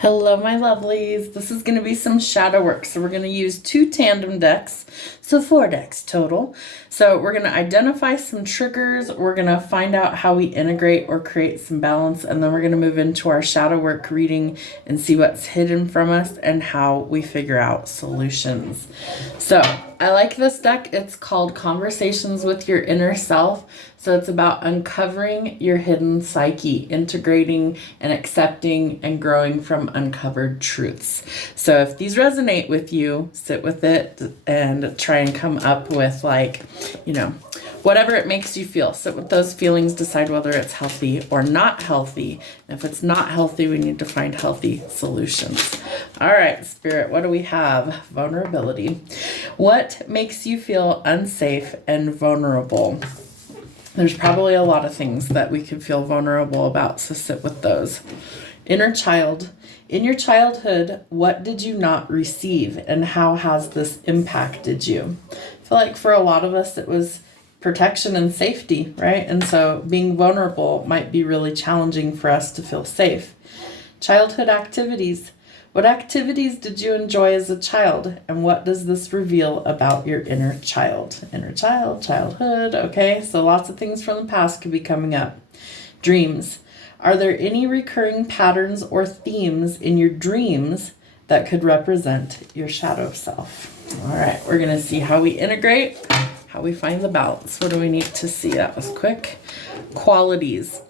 Hello, my lovelies. This is going to be some shadow work. So we're going to use 2 tandem decks, so 4 decks total. So we're going to identify some triggers. We're going to find out how we integrate or create some balance. And then we're going to move into our shadow work reading and see what's hidden from us and how we figure out solutions. So I like this deck. It's called Conversations with Your Inner Self. So it's about uncovering your hidden psyche, integrating and accepting and growing from uncovered truths. So if these resonate with you, sit with it and try and come up with whatever it makes you feel. Sit with those feelings, decide whether it's healthy or not healthy. And if it's not healthy, we need to find healthy solutions. All right, Spirit, what do we have? Vulnerability. What makes you feel unsafe and vulnerable? There's probably a lot of things that we could feel vulnerable about, so sit with those. Inner child. In your childhood, what did you not receive, and how has this impacted you? I feel like for a lot of us, it was protection and safety, right? And so being vulnerable might be really challenging for us to feel safe. Childhood activities. What activities did you enjoy as a child, and what does this reveal about your inner child? Inner child, childhood, okay? So lots of things from the past could be coming up. Dreams. Are there any recurring patterns or themes in your dreams that could represent your shadow self? All right, we're going to see how we integrate, how we find the balance. What do we need to see? That was quick. Qualities.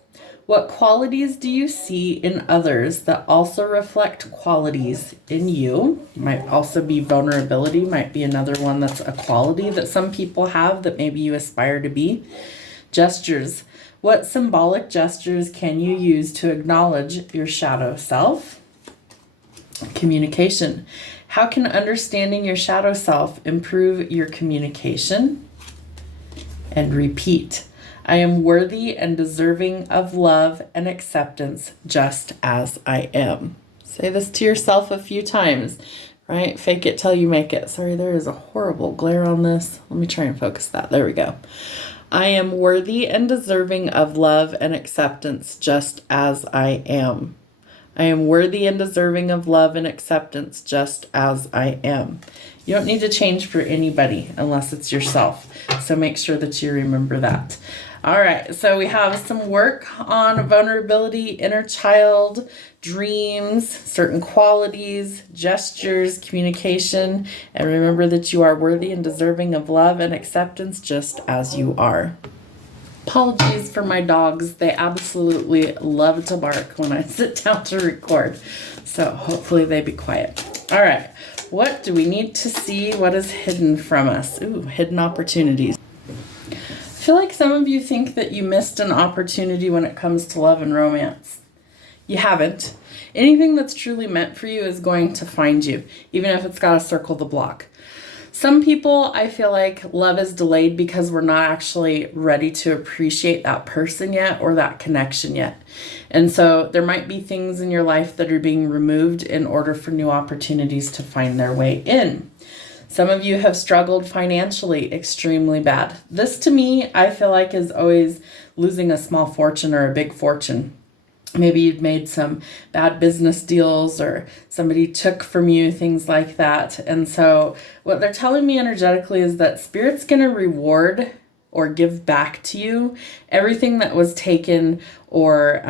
What qualities do you see in others that also reflect qualities in you? Might also be vulnerability, might be another one that's a quality that some people have that maybe you aspire to be. Gestures. What symbolic gestures can you use to acknowledge your shadow self? Communication. How can understanding your shadow self improve your communication? And repeat. I am worthy and deserving of love and acceptance just as I am. Say this to yourself a few times, right? Fake it till you make it. Sorry, there is a horrible glare on this. Let me try and focus that. There we go. I am worthy and deserving of love and acceptance just as I am. I am worthy and deserving of love and acceptance just as I am. You don't need to change for anybody unless it's yourself. So make sure that you remember that. All right, so we have some work on vulnerability, inner child, dreams, certain qualities, gestures, communication, and remember that you are worthy and deserving of love and acceptance just as you are. Apologies for my dogs. They absolutely love to bark when I sit down to record. So hopefully they be quiet. All right, what do we need to see? What is hidden from us? Ooh, hidden opportunities. I feel like some of you think that you missed an opportunity when it comes to love and romance. You haven't. Anything that's truly meant for you is going to find you, even if it's got to circle the block. Some people, I feel like love is delayed because we're not actually ready to appreciate that person yet or that connection yet. And so there might be things in your life that are being removed in order for new opportunities to find their way in. Some of you have struggled financially extremely bad. This to me, I feel like is always losing a small fortune or a big fortune. Maybe you've made some bad business deals or somebody took from you, things like that. And so what they're telling me energetically is that Spirit's going to reward or give back to you everything that was taken or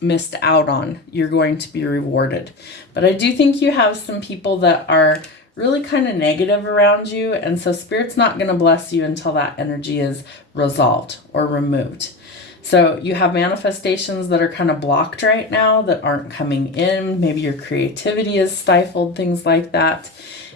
missed out on. You're going to be rewarded. But I do think you have some people that are really kind of negative around you. And so Spirit's not going to bless you until that energy is resolved or removed. So you have manifestations that are kind of blocked right now that aren't coming in. Maybe your creativity is stifled, things like that.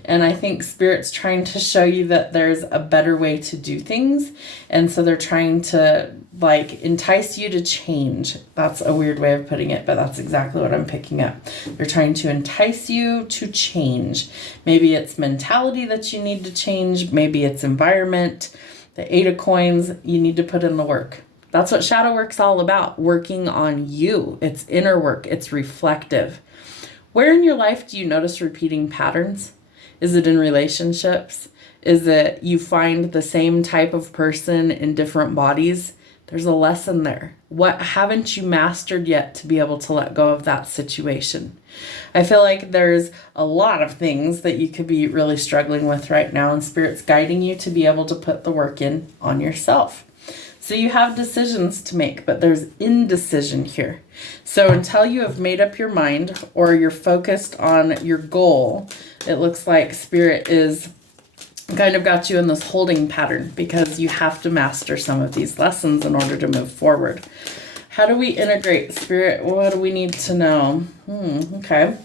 And I think Spirit's trying to show you that there's a better way to do things. And so they're trying to entice you to change. That's a weird way of putting it, but that's exactly what I'm picking up. They're trying to entice you to change. Maybe it's mentality that you need to change. Maybe it's environment. The 8 of coins, you need to put in the work. That's what shadow work's all about, working on you. It's inner work. It's reflective. Where in your life do you notice repeating patterns? Is it in relationships? Is it you find the same type of person in different bodies? There's a lesson there. What haven't you mastered yet to be able to let go of that situation? I feel like there's a lot of things that you could be really struggling with right now, and Spirit's guiding you to be able to put the work in on yourself. So you have decisions to make, but there's indecision here. So until you have made up your mind or you're focused on your goal, it looks like Spirit is kind of got you in this holding pattern because you have to master some of these lessons in order to move forward. How do we integrate Spirit? What do we need to know? Okay.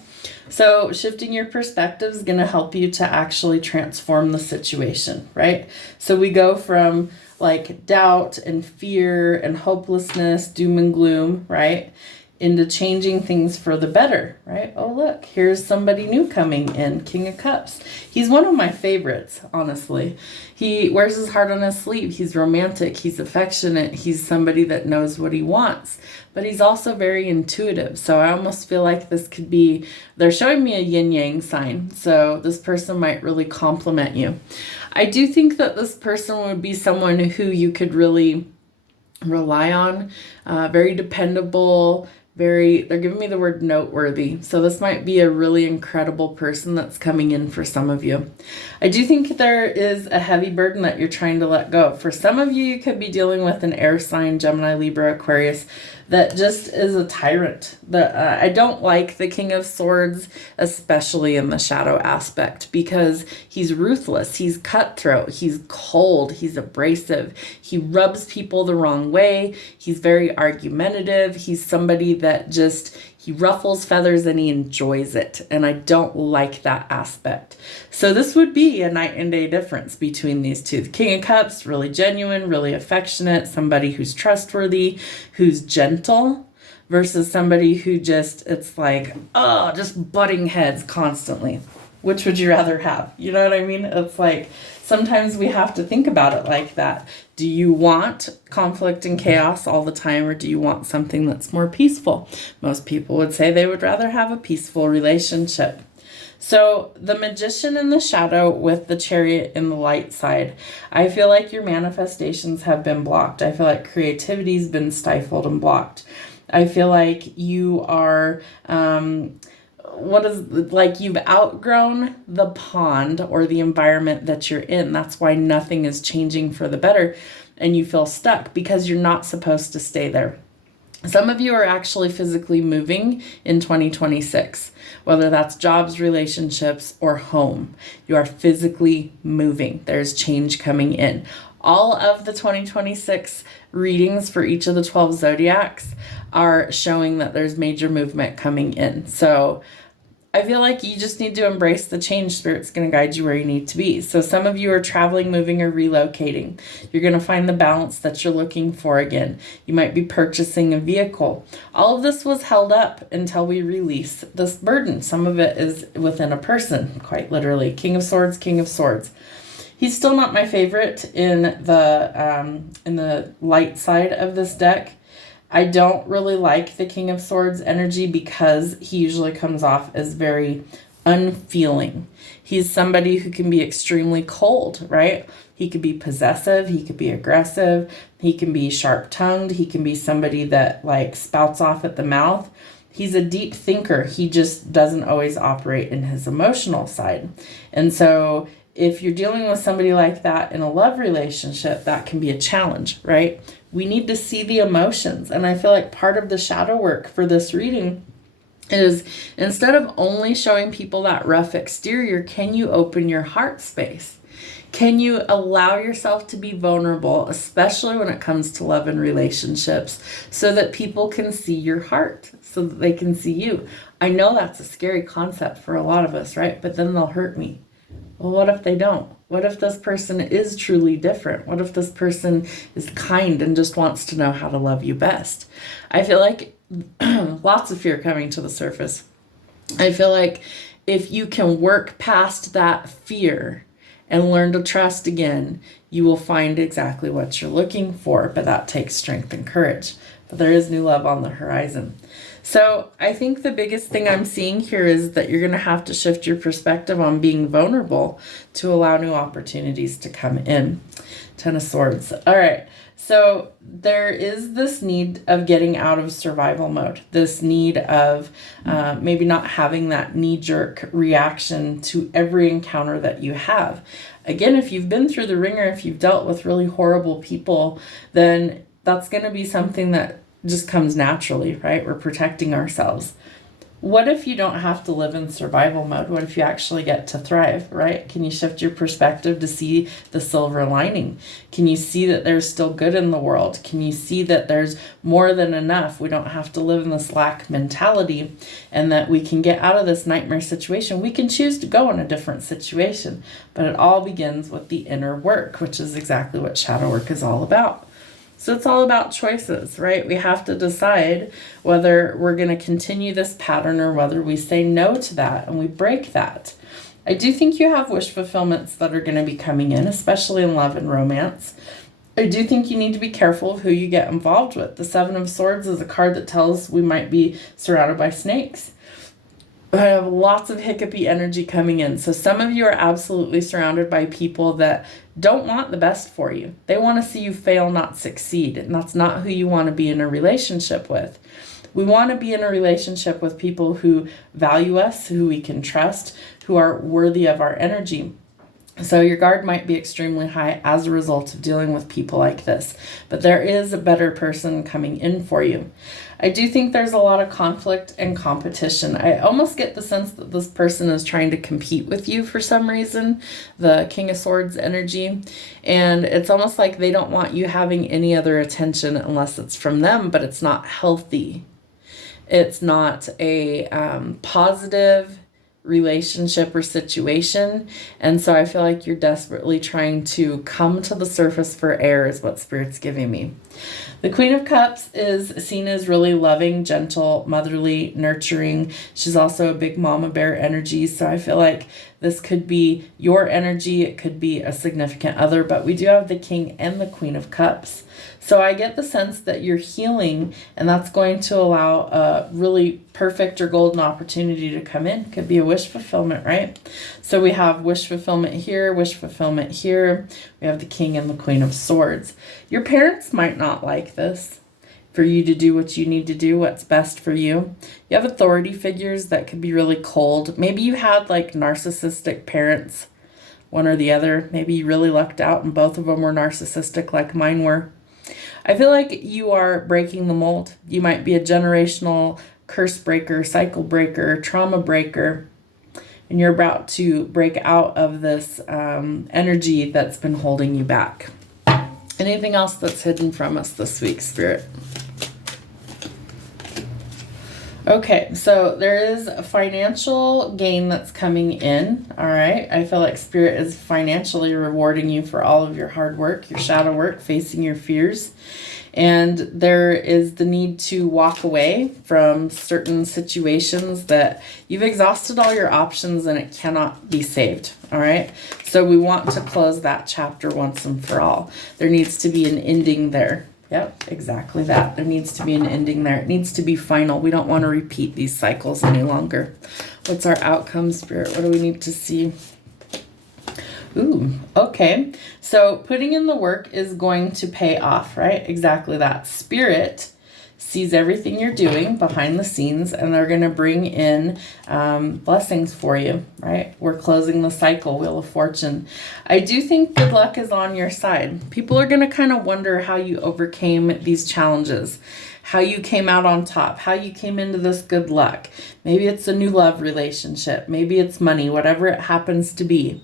So shifting your perspective is going to help you to actually transform the situation, right? So we go from like doubt and fear and hopelessness, doom and gloom, right, into changing things for the better, right? Oh, look, here's somebody new coming in, King of Cups. He's one of my favorites, honestly. He wears his heart on his sleeve. He's romantic. He's affectionate. He's somebody that knows what he wants. But he's also very intuitive. So I almost feel like this could be, they're showing me a yin-yang sign. So this person might really compliment you. I do think that this person would be someone who you could really rely on, very dependable, they're giving me the word noteworthy. So this might be a really incredible person that's coming in for some of you. I do think there is a heavy burden that you're trying to let go. For some of you, you could be dealing with an air sign, Gemini, Libra, Aquarius, that just is a tyrant. I don't like the King of Swords, especially in the shadow aspect, because he's ruthless, he's cutthroat, he's cold, he's abrasive, he rubs people the wrong way, he's very argumentative, he's somebody that he ruffles feathers and he enjoys it. And I don't like that aspect. So this would be a night and day difference between these two. The King of Cups, really genuine, really affectionate, somebody who's trustworthy, who's gentle, versus somebody who it's like, just butting heads constantly. Which would you rather have? You know what I mean? It's like, sometimes we have to think about it like that. Do you want conflict and chaos all the time, or do you want something that's more peaceful? Most people would say they would rather have a peaceful relationship. So the Magician in the shadow with the Chariot in the light side, I feel like your manifestations have been blocked. I feel like creativity's been stifled and blocked. I feel like you are... you've outgrown the pond or the environment that you're in. That's why nothing is changing for the better and you feel stuck because you're not supposed to stay there. Some of you are actually physically moving in 2026, whether that's jobs, relationships, or home. You are physically moving. There's change coming in. All of the 2026 readings for each of the 12 zodiacs are showing that there's major movement coming in. So I feel like you just need to embrace the change. Spirit's going to guide you where you need to be. So some of you are traveling, moving, or relocating. You're going to find the balance that you're looking for again. You might be purchasing a vehicle. All of this was held up until we release this burden. Some of it is within a person, quite literally. King of Swords, King of Swords. He's still not my favorite in the light side of this deck. I don't really like the King of Swords energy because he usually comes off as very unfeeling. He's somebody who can be extremely cold, right? He could be possessive. He could be aggressive. He can be sharp-tongued. He can be somebody that spouts off at the mouth. He's a deep thinker. He just doesn't always operate in his emotional side. And so if you're dealing with somebody like that in a love relationship, that can be a challenge, right? We need to see the emotions. And I feel like part of the shadow work for this reading is instead of only showing people that rough exterior, can you open your heart space? Can you allow yourself to be vulnerable, especially when it comes to love and relationships, so that people can see your heart, so that they can see you? I know that's a scary concept for a lot of us, right? But then they'll hurt me. Well, what if they don't? What if this person is truly different? What if this person is kind and just wants to know how to love you best? I feel like lots of fear coming to the surface. I feel like if you can work past that fear and learn to trust again, you will find exactly what you're looking for, but that takes strength and courage. But there is new love on the horizon. So I think the biggest thing I'm seeing here is that you're going to have to shift your perspective on being vulnerable to allow new opportunities to come in. Ten of Swords. All right. So there is this need of getting out of survival mode, this need of maybe not having that knee-jerk reaction to every encounter that you have. Again, if you've been through the ringer, if you've dealt with really horrible people, then that's going to be something that just comes naturally, right? We're protecting ourselves. What if you don't have to live in survival mode? What if you actually get to thrive, right? Can you shift your perspective to see the silver lining? Can you see that there's still good in the world? Can you see that there's more than enough? We don't have to live in this lack mentality, and that we can get out of this nightmare situation. We can choose to go in a different situation, but it all begins with the inner work, which is exactly what shadow work is all about. So it's all about choices, right? We have to decide whether we're going to continue this pattern or whether we say no to that and we break that. I do think you have wish fulfillments that are going to be coming in, especially in love and romance. I do think you need to be careful of who you get involved with. The Seven of Swords is a card that tells we might be surrounded by snakes. I have lots of hiccupy energy coming in. So some of you are absolutely surrounded by people that don't want the best for you. They want to see you fail, not succeed. And that's not who you want to be in a relationship with. We want to be in a relationship with people who value us, who we can trust, who are worthy of our energy. So your guard might be extremely high as a result of dealing with people like this, but there is a better person coming in for you. I do think there's a lot of conflict and competition. I almost get the sense that this person is trying to compete with you for some reason, the King of Swords energy, and it's almost like they don't want you having any other attention unless it's from them, but it's not healthy. It's not a positive relationship or situation. And so I feel like you're desperately trying to come to the surface for air is what Spirit's giving me. The Queen of Cups is seen as really loving, gentle, motherly, nurturing. She's also a big mama bear energy. So I feel like this could be your energy. It could be a significant other, but we do have the King and the Queen of Cups. So I get the sense that you're healing, and that's going to allow a really perfect or golden opportunity to come in. Could be a wish fulfillment, right? So we have wish fulfillment here, wish fulfillment here. We have the King and the Queen of Swords. Your parents might not like this, for you to do what you need to do, what's best for you. You have authority figures that could be really cold. Maybe you had like narcissistic parents, one or the other. Maybe you really lucked out and both of them were narcissistic like mine were. I feel like you are breaking the mold. You might be a generational curse breaker, cycle breaker, trauma breaker, and you're about to break out of this energy that's been holding you back. Anything else that's hidden from us this week, Spirit? Okay, so there is a financial gain that's coming in, all right? I feel like Spirit is financially rewarding you for all of your hard work, your shadow work, facing your fears. And there is the need to walk away from certain situations that you've exhausted all your options and it cannot be saved, all right? So we want to close that chapter once and for all. There needs to be an ending there. Yep, exactly that. There needs to be an ending there. It needs to be final. We don't want to repeat these cycles any longer. What's our outcome, Spirit? What do we need to see? Ooh, okay. So putting in the work is going to pay off, right? Exactly that. Spirit sees everything you're doing behind the scenes, and they're going to bring in blessings for you, right? We're closing the cycle, Wheel of Fortune. I do think good luck is on your side. People are going to kind of wonder how you overcame these challenges, how you came out on top, how you came into this good luck. Maybe it's a new love relationship. Maybe it's money, whatever it happens to be.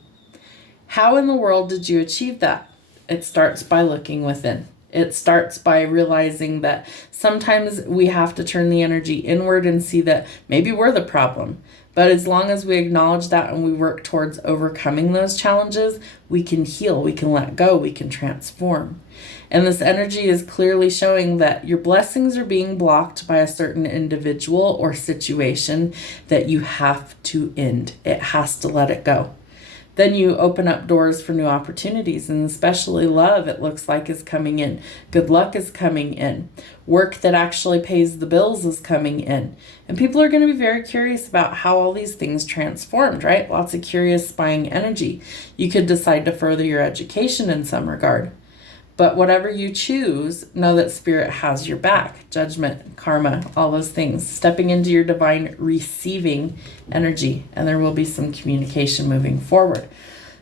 How in the world did you achieve that? It starts by looking within. It starts by realizing that sometimes we have to turn the energy inward and see that maybe we're the problem. But as long as we acknowledge that and we work towards overcoming those challenges, we can heal, we can let go, we can transform. And this energy is clearly showing that your blessings are being blocked by a certain individual or situation that you have to end. It has to let it go. Then you open up doors for new opportunities, and especially love, it looks like, is coming in. Good luck is coming in. Work that actually pays the bills is coming in. And people are going to be very curious about how all these things transformed, right? Lots of curious spying energy. You could decide to further your education in some regard. But whatever you choose, know that Spirit has your back. Judgment, karma, all those things. Stepping into your divine receiving energy. And there will be some communication moving forward.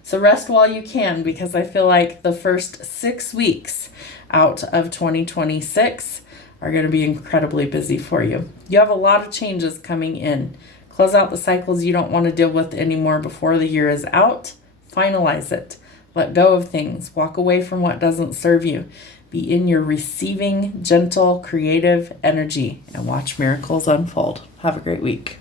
So rest while you can, because I feel like the first 6 weeks out of 2026 are going to be incredibly busy for you. You have a lot of changes coming in. Close out the cycles you don't want to deal with anymore before the year is out. Finalize it. Let go of things. Walk away from what doesn't serve you. Be in your receiving, gentle, creative energy and watch miracles unfold. Have a great week.